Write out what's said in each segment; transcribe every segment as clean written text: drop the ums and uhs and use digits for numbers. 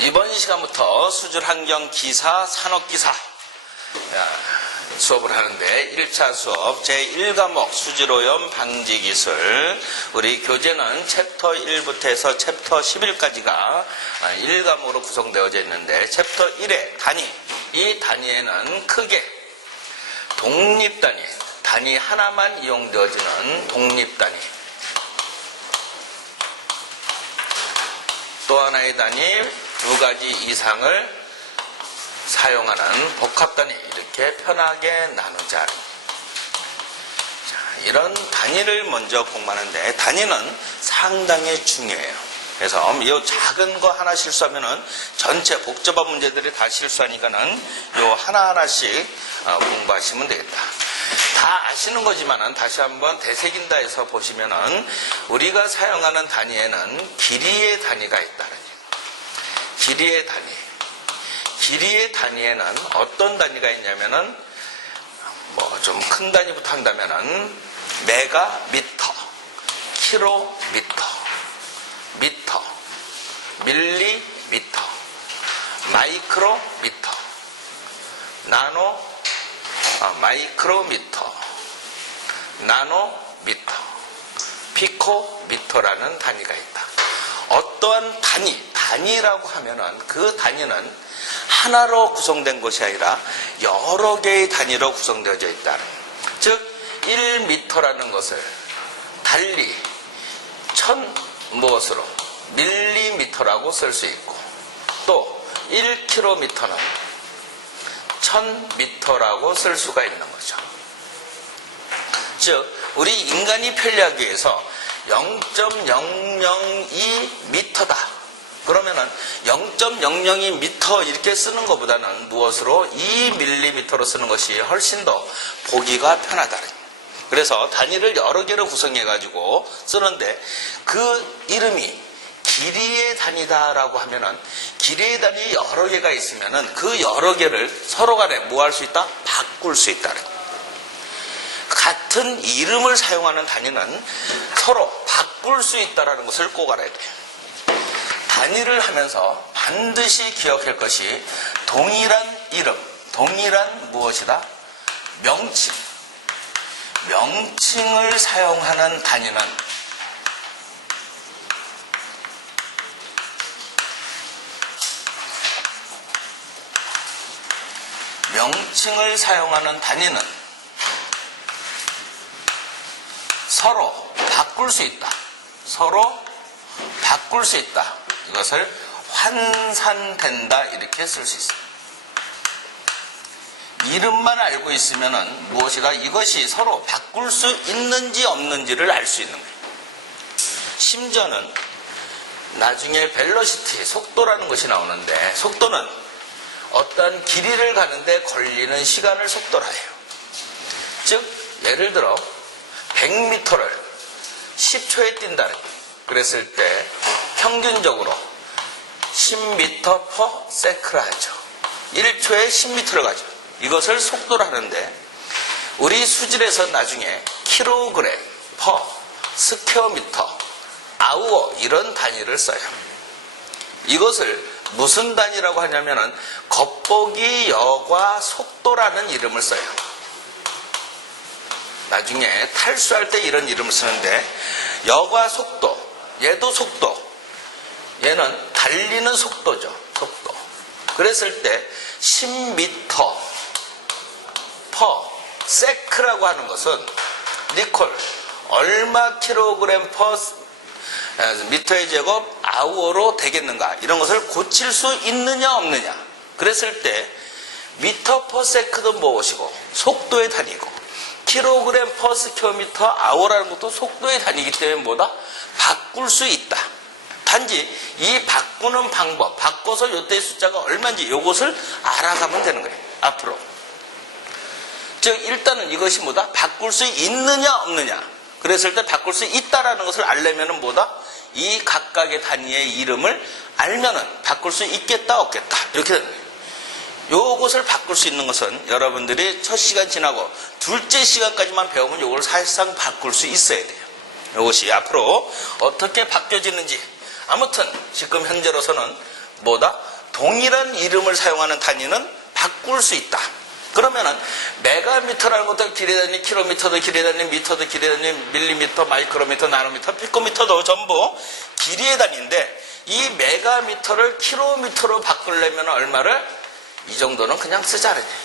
이번 시간부터 수질환경기사, 산업기사 수업을 하는데 1차 수업 제1과목 수질오염 방지기술, 우리 교재는 챕터 1부터 해서 챕터 11까지가 1과목으로 구성되어져 있는데 챕터 1의 단위, 이 단위에는 크게 독립단위, 단위 하나만 이용되어지는 독립단위, 또 하나의 단위 두 가지 이상을 사용하는 복합단위, 이렇게 편하게 나누자. 자, 이런 단위를 먼저 공부하는데 단위는 상당히 중요해요. 그래서 이 작은 거 하나 실수하면은 전체 복잡한 문제들이 다 실수하니까는 요 하나하나씩 공부하시면 되겠다. 다 아시는 거지만은 다시 한번 되새긴다 해서 보시면은 우리가 사용하는 단위에는 길이의 단위가 있다는 얘기. 길이의 단위. 길이의 단위에는 어떤 단위가 있냐면은 좀 큰 단위부터 한다면은 메가미터, 킬로미터, 미터, 밀리미터, 마이크로미터, 마이크로미터, 나노미터, 피코미터라는 단위가 있다. 어떠한 단위라고 하면은 그 단위는 하나로 구성된 것이 아니라 여러 개의 단위로 구성되어져 있다. 즉 1m라는 것을 달리 무엇으로 밀리미터라고 쓸 수 있고, 또 1km는 1000m라고 쓸 수가 있는 거죠. 즉 우리 인간이 편리하기 위해서 0.002m다. 그러면은 0.002m 이렇게 쓰는 것보다는 무엇으로 2mm로 쓰는 것이 훨씬 더 보기가 편하다. 그래서 단위를 여러 개로 구성해 가지고 쓰는데 그 이름이 길이의 단위다라고 하면은 길이의 단위 여러 개가 있으면은 그 여러 개를 서로 간에 뭐 할 수 있다? 바꿀 수 있다. 같은 이름을 사용하는 단위는 서로 바꿀 수 있다는 것을 꼭 알아야 돼요. 단위를 하면서 반드시 기억할 것이 동일한 이름, 동일한 무엇이다? 명칭을 사용하는 단위는 서로 바꿀 수 있다. 서로 바꿀 수 있다. 이것을 환산된다, 이렇게 쓸 수 있습니다. 이름만 알고 있으면은 무엇이다? 이것이 서로 바꿀 수 있는지 없는지를 알 수 있는 거예요. 심지어는 나중에 벨로시티, 속도라는 것이 나오는데, 속도는 어떤 길이를 가는데 걸리는 시간을 속도라 해요. 즉 예를 들어 100m를 10초에 뛴다 그랬을 때 평균적으로 10m/s를 하죠. 1초에 10m를 가죠. 이것을 속도로 하는데 우리 수질에서 나중에 킬로그램, 스퀘어미터, 아우어 이런 단위를 써요. 이것을 무슨 단위라고 하냐면은 겉보기 여과 속도라는 이름을 써요. 나중에 탈수할 때 이런 이름을 쓰는데 여과 속도, 얘도 속도, 얘는 달리는 속도죠. 속도. 그랬을 때 10m/s라고 하는 것은 니콜 얼마 킬로그램 미터의 제곱 아우어로 되겠는가, 이런 것을 고칠 수 있느냐 없느냐. 그랬을 때 미터/s도 무엇이고 속도의 단위고, 킬로그램/스퀘어미터 아워라는 것도 속도의 단위이기 때문에 뭐다? 바꿀 수 있다. 단지 이 바꾸는 방법, 바꿔서 이때의 숫자가 얼마인지 이것을 알아가면 되는 거예요. 앞으로. 즉 일단은 이것이 뭐다? 바꿀 수 있느냐 없느냐. 그랬을 때 바꿀 수 있다라는 것을 알려면은 뭐다? 이 각각의 단위의 이름을 알면은 바꿀 수 있겠다 없겠다, 이렇게 되는 거예요. 요것을 바꿀 수 있는 것은 여러분들이 첫 시간 지나고 둘째 시간까지만 배우면 요걸 사실상 바꿀 수 있어야 돼요. 이것이 앞으로 어떻게 바뀌어지는지, 아무튼 지금 현재로서는 뭐다? 동일한 이름을 사용하는 단위는 바꿀 수 있다. 그러면은 메가미터라는 것도 길이의 단위, 킬로미터도 길이의 단위, 미터도 길이의 단위, 밀리미터, 마이크로미터, 나노미터, 피코미터도 전부 길이의 단위인데 이 메가미터를 킬로미터로 바꾸려면 얼마를? 이 정도는 그냥 쓰자는 거예요.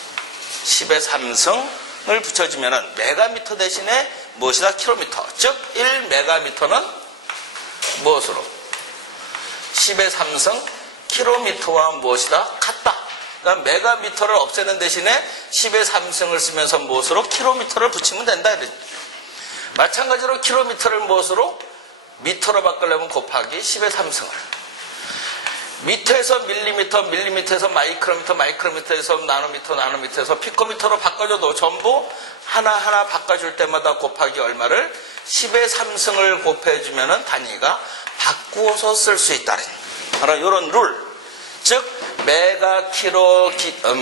10의 3승을 붙여주면은 메가미터 대신에 무엇이다? 킬로미터. 즉 1메가미터는 무엇으로? 10의 3승 킬로미터와 무엇이다? 같다. 그러니까 메가미터를 없애는 대신에 10의 3승을 쓰면서 무엇으로? 킬로미터를 붙이면 된다. 마찬가지로 킬로미터를 무엇으로? 미터로 바꾸려면 곱하기 10의 3승을. 미터에서 밀리미터, 밀리미터에서 마이크로미터, 마이크로미터에서 나노미터, 나노미터에서 피코미터로 바꿔줘도 전부 하나하나 바꿔줄 때마다 곱하기 얼마를? 10의 3승을 곱해주면 단위가 바꾸어서 쓸 수 있다. 바로 이런 룰. 즉 메가, 킬로,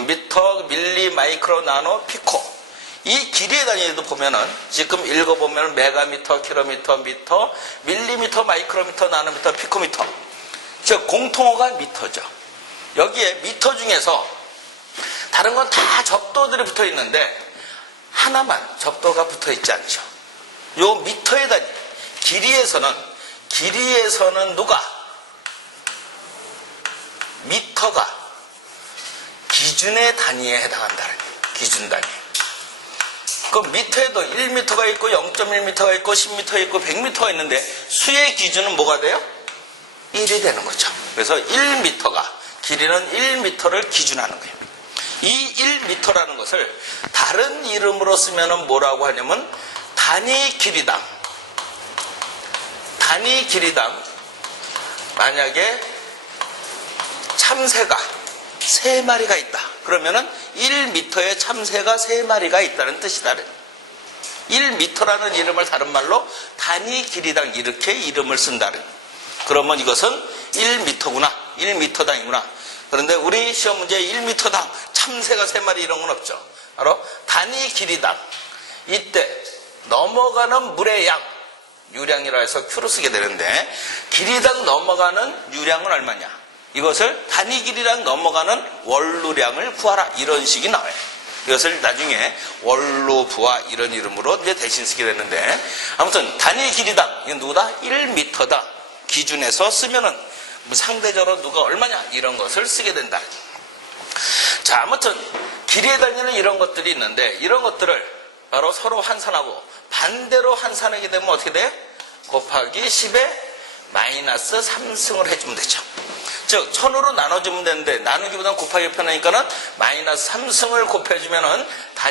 미터, 밀리, 마이크로, 나노, 피코. 이 길이의 단위에도 보면은 지금 읽어보면 메가미터, 킬로미터, 미터, 밀리미터, 마이크로미터, 나노미터, 피코미터. 즉 공통어가 미터죠. 여기에 미터 중에서 다른 건 다 접도들이 붙어 있는데 하나만 접도가 붙어 있지 않죠. 요 미터의 단위. 길이에서는 누가? 미터가 기준의 단위에 해당한다는 거예요. 기준 단위. 그 미터에도 1미터가 있고 0.1미터가 있고 10미터 있고 100미터가 있는데 수의 기준은 뭐가 돼요? 1이 되는 거죠. 그래서 1미터가 길이는 1미터를 기준하는 거예요. 이 1미터라는 것을 다른 이름으로 쓰면 뭐라고 하냐면 단위 길이당 만약에 참새가 3마리가 있다. 그러면은 1미터에 참새가 3마리가 있다는 뜻이다. 1미터라는 이름을 다른 말로 단위 길이당 이렇게 이름을 쓴다는. 그러면 이것은 1미터구나. 1미터당이구나. 그런데 우리 시험 문제에 1미터당 참새가 3마리 이런 건 없죠. 바로 단위 길이당. 이때 넘어가는 물의 양. 유량이라 해서 Q로 쓰게 되는데 길이당 넘어가는 유량은 얼마냐. 이것을 단위 길이랑 넘어가는 원루량을 구하라. 이런 식이 나와요. 이것을 나중에 원루부하 이런 이름으로 이제 대신 쓰게 되는데 아무튼 단위 길이당 이건 누구다? 1미터다. 기준에서 쓰면은 상대적으로 누가 얼마냐 이런 것을 쓰게 된다. 자, 아무튼 길이의 단위는 이런 것들이 있는데 이런 것들을 바로 서로 환산하고 반대로 환산하게 되면 어떻게 돼? 곱하기 10의 마이너스 3승을 해주면 되죠. 즉 1000으로 나눠주면 되는데 나누기보다는 곱하기 편하니까는 마이너스 3승을 곱해주면은 단위